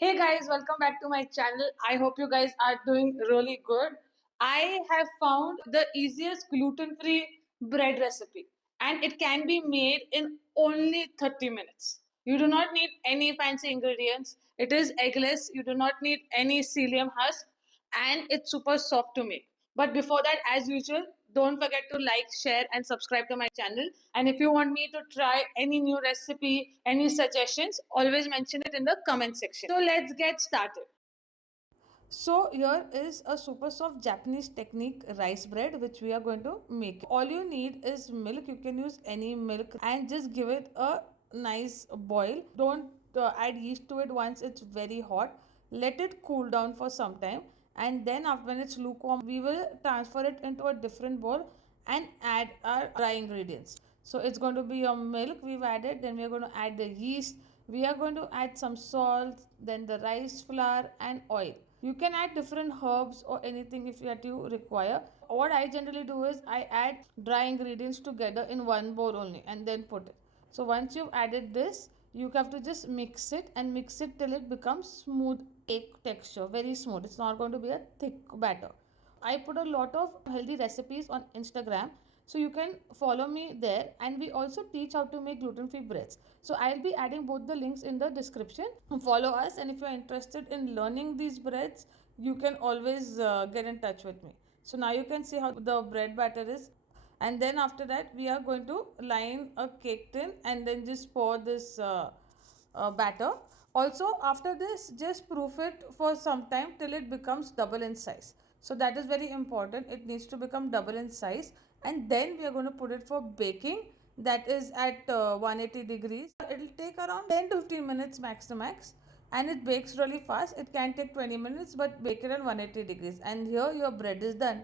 Hey guys, welcome back to my channel. I hope you guys are doing really good. I have found the easiest gluten free bread recipe, and it can be made in only 30 minutes. You do not need any fancy ingredients. It is eggless, you do not need any psyllium husk, and it's super soft to make. But before that, as usual, don't forget to like, share, and subscribe to my channel. And if you want me to try any new recipe, any suggestions, always mention it in the comment section. So let's get started. So here is a super soft Japanese technique rice bread which we are going to make. All you need is milk. You can use any milk and just give it a nice boil. Don't add yeast to it once it's very hot. Let it cool down for some time, and then after when it's lukewarm we will transfer it into a different bowl and add our dry ingredients. So it's going to be your milk we've added, then we're going to add the yeast, we are going to add some salt, then the rice flour and oil. You can add different herbs or anything if that you require. What I generally do is I add dry ingredients together in one bowl only and then put it. So once you've added this, you have to just mix it and mix it till it becomes smooth cake texture, very smooth. It's not going to be a thick batter. I put a lot of healthy recipes on Instagram, so you can follow me there, and we also teach how to make gluten-free breads. So I'll be adding both the links in the description. Follow us, and if you're interested in learning these breads, you can always get in touch with me. So now you can see how the bread batter is, and then after that we are going to line a cake tin and then just pour this batter. Also after this, just proof it for some time till it becomes double in size. So that is very important, it needs to become double in size, and then we are going to put it for baking. That is at 180 degrees. It will take around 10 to 15 minutes max to max, and it bakes really fast. It can take 20 minutes, but bake it at 180 degrees, and here your bread is done.